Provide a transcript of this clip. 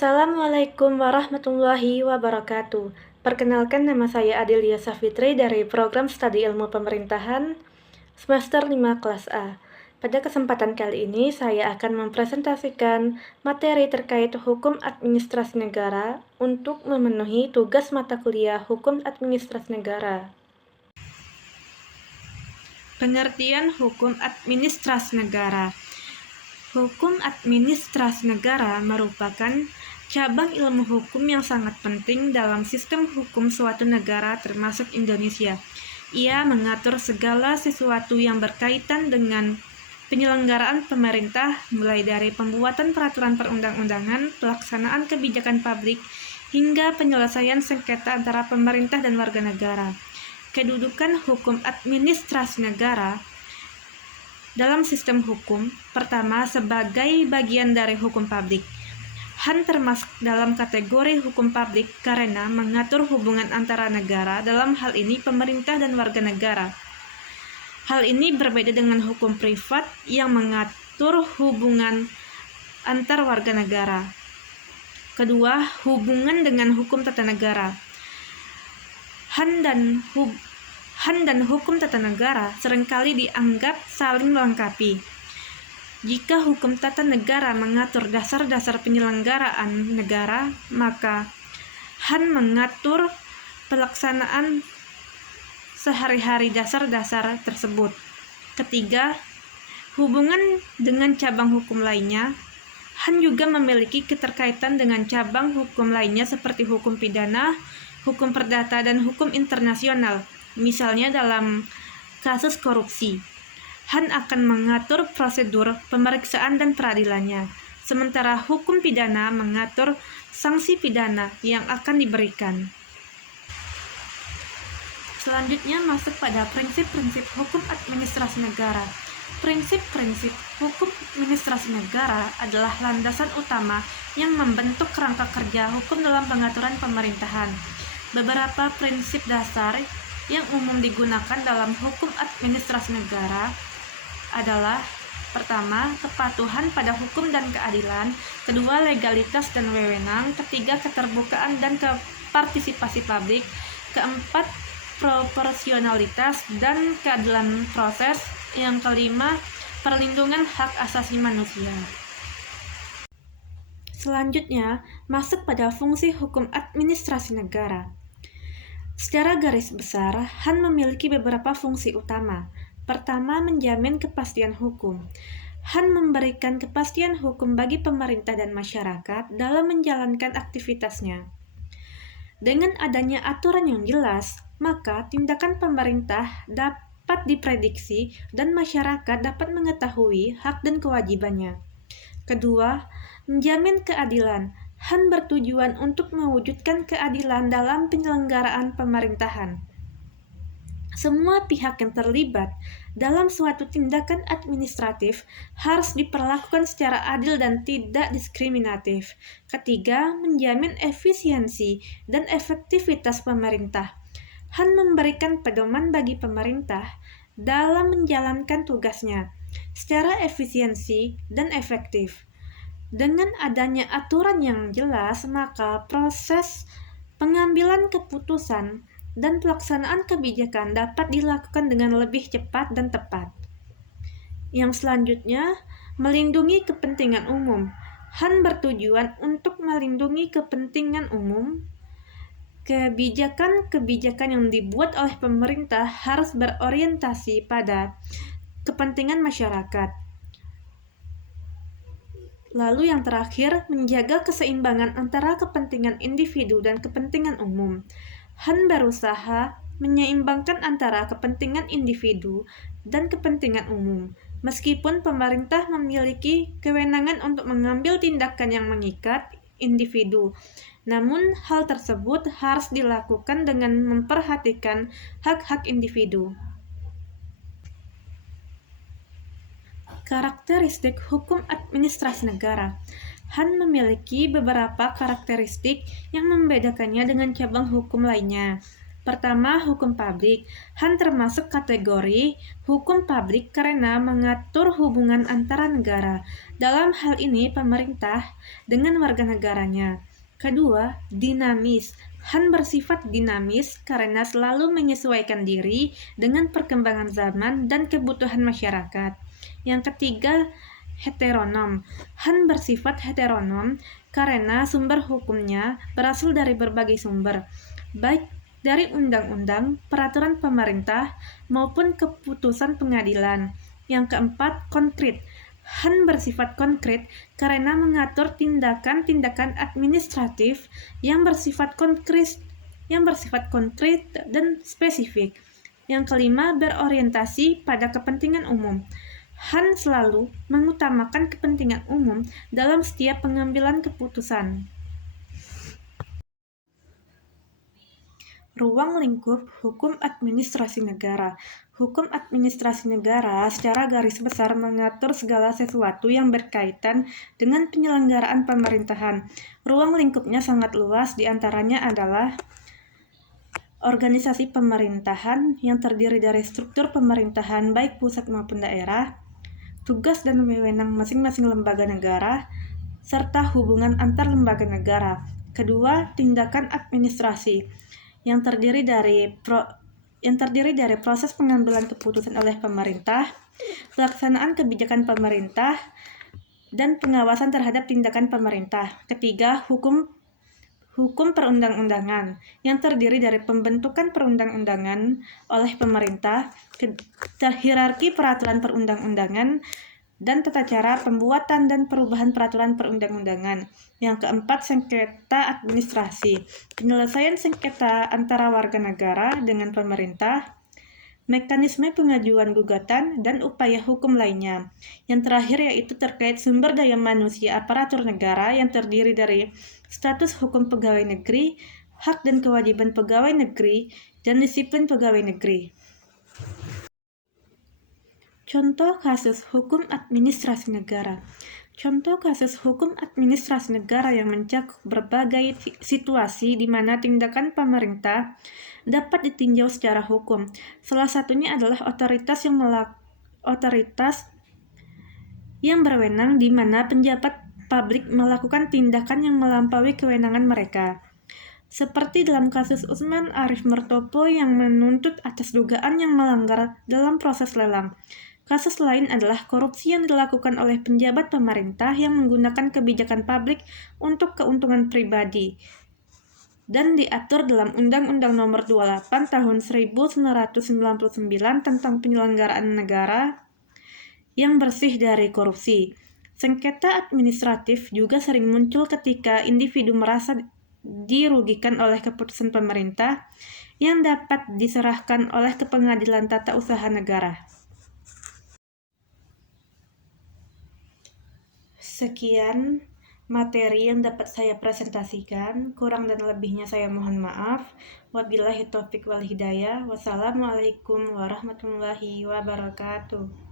Assalamualaikum warahmatullahi wabarakatuh. Perkenalkan, nama saya Adelia Safitri dari Program Studi Ilmu Pemerintahan Semester 5 Kelas A. Pada kesempatan kali ini, saya akan mempresentasikan materi terkait Hukum Administrasi Negara untuk memenuhi tugas mata kuliah Hukum Administrasi Negara. Pengertian Hukum Administrasi Negara. Hukum administrasi negara merupakan cabang ilmu hukum yang sangat penting dalam sistem hukum suatu negara termasuk Indonesia. Ia mengatur segala sesuatu yang berkaitan dengan penyelenggaraan pemerintah, mulai dari pembuatan peraturan perundang-undangan, pelaksanaan kebijakan publik, hingga penyelesaian sengketa antara pemerintah dan warga negara. Kedudukan hukum administrasi negara dalam sistem hukum, pertama, sebagai bagian dari hukum publik. HAN termasuk dalam kategori hukum publik karena mengatur hubungan antara negara, dalam hal ini pemerintah dan warga negara. Hal ini berbeda dengan hukum privat yang mengatur hubungan antar warga negara. Kedua, hubungan dengan hukum tata negara. HAN dan hukum tata negara seringkali dianggap saling melengkapi. Jika hukum tata negara mengatur dasar-dasar penyelenggaraan negara, maka HAN mengatur pelaksanaan sehari-hari dasar-dasar tersebut. Ketiga, hubungan dengan cabang hukum lainnya. HAN juga memiliki keterkaitan dengan cabang hukum lainnya seperti hukum pidana, hukum perdata, dan hukum internasional. Misalnya dalam kasus korupsi, HAN akan mengatur prosedur pemeriksaan dan peradilannya, sementara hukum pidana mengatur sanksi pidana yang akan diberikan. Selanjutnya masuk pada prinsip-prinsip hukum administrasi negara. Prinsip-prinsip hukum administrasi negara adalah landasan utama yang membentuk kerangka kerja hukum dalam pengaturan pemerintahan. Beberapa prinsip dasar yang umum digunakan dalam hukum administrasi negara adalah: pertama, kepatuhan pada hukum dan keadilan; kedua, legalitas dan wewenang; ketiga, keterbukaan dan partisipasi publik; keempat, proporsionalitas dan keadilan proses; yang kelima, perlindungan hak asasi manusia. Selanjutnya, masuk pada fungsi hukum administrasi negara. Secara garis besar, HAN memiliki beberapa fungsi utama. Pertama, menjamin kepastian hukum. HAN memberikan kepastian hukum bagi pemerintah dan masyarakat dalam menjalankan aktivitasnya. Dengan adanya aturan yang jelas, maka tindakan pemerintah dapat diprediksi dan masyarakat dapat mengetahui hak dan kewajibannya. Kedua, menjamin keadilan. HAN bertujuan untuk mewujudkan keadilan dalam penyelenggaraan pemerintahan. Semua pihak yang terlibat dalam suatu tindakan administratif harus diperlakukan secara adil dan tidak diskriminatif. Ketiga, menjamin efisiensi dan efektivitas pemerintah. HAN memberikan pedoman bagi pemerintah dalam menjalankan tugasnya secara efisiensi dan efektif. Dengan adanya aturan yang jelas, maka proses pengambilan keputusan dan pelaksanaan kebijakan dapat dilakukan dengan lebih cepat dan tepat. Yang selanjutnya, melindungi kepentingan umum. HAN bertujuan untuk melindungi kepentingan umum. Kebijakan-kebijakan yang dibuat oleh pemerintah harus berorientasi pada kepentingan masyarakat. Lalu yang terakhir, menjaga keseimbangan antara kepentingan individu dan kepentingan umum. HAN berusaha menyeimbangkan antara kepentingan individu dan kepentingan umum. Meskipun pemerintah memiliki kewenangan untuk mengambil tindakan yang mengikat individu, namun hal tersebut harus dilakukan dengan memperhatikan hak-hak individu. Karakteristik hukum administrasi negara. HAN memiliki beberapa karakteristik yang membedakannya dengan cabang hukum lainnya. Pertama, hukum publik. HAN termasuk kategori hukum publik karena mengatur hubungan antara negara. Dalam hal ini, pemerintah dengan warga negaranya. Kedua, dinamis. HAN bersifat dinamis karena selalu menyesuaikan diri dengan perkembangan zaman dan kebutuhan masyarakat. Yang ketiga, heteronom. HAN bersifat heteronom karena sumber hukumnya berasal dari berbagai sumber, baik dari undang-undang, peraturan pemerintah, maupun keputusan pengadilan. Yang keempat, konkret. HAN bersifat konkret karena mengatur tindakan-tindakan administratif yang bersifat konkret dan spesifik. Yang kelima, berorientasi pada kepentingan umum. HAN selalu mengutamakan kepentingan umum dalam setiap pengambilan keputusan. Ruang lingkup hukum administrasi negara. Hukum administrasi negara secara garis besar mengatur segala sesuatu yang berkaitan dengan penyelenggaraan pemerintahan. Ruang lingkupnya sangat luas, diantaranya adalah organisasi pemerintahan yang terdiri dari struktur pemerintahan baik pusat maupun daerah, tugas dan wewenang masing-masing lembaga negara, serta hubungan antar lembaga negara. Kedua, tindakan administrasi yang terdiri dari proses pengambilan keputusan oleh pemerintah, pelaksanaan kebijakan pemerintah, dan pengawasan terhadap tindakan pemerintah. Ketiga, hukum perundang-undangan yang terdiri dari pembentukan perundang-undangan oleh pemerintah, hierarki peraturan perundang-undangan, dan tata cara pembuatan dan perubahan peraturan perundang-undangan. Yang keempat, sengketa administrasi, penyelesaian sengketa antara warga negara dengan pemerintah, mekanisme pengajuan gugatan, dan upaya hukum lainnya. Yang terakhir yaitu terkait sumber daya manusia aparatur negara yang terdiri dari status hukum pegawai negeri, hak dan kewajiban pegawai negeri, dan disiplin pegawai negeri. Contoh kasus hukum administrasi negara. Contoh kasus hukum administrasi negara yang mencakup berbagai situasi di mana tindakan pemerintah dapat ditinjau secara hukum. Salah satunya adalah otoritas yang berwenang di mana penjabat publik melakukan tindakan yang melampaui kewenangan mereka. Seperti dalam kasus Usman Arif Mertopo yang menuntut atas dugaan yang melanggar dalam proses lelang. Kasus lain adalah korupsi yang dilakukan oleh penjabat pemerintah yang menggunakan kebijakan publik untuk keuntungan pribadi dan diatur dalam Undang-Undang Nomor 28 Tahun 1999 tentang penyelenggaraan negara yang bersih dari korupsi. Sengketa administratif juga sering muncul ketika individu merasa dirugikan oleh keputusan pemerintah yang dapat diserahkan oleh ke Pengadilan Tata Usaha Negara. Sekian materi yang dapat saya presentasikan. Kurang dan lebihnya saya mohon maaf. Wabillahi taufiq wal hidayah. Wassalamualaikum warahmatullahi wabarakatuh.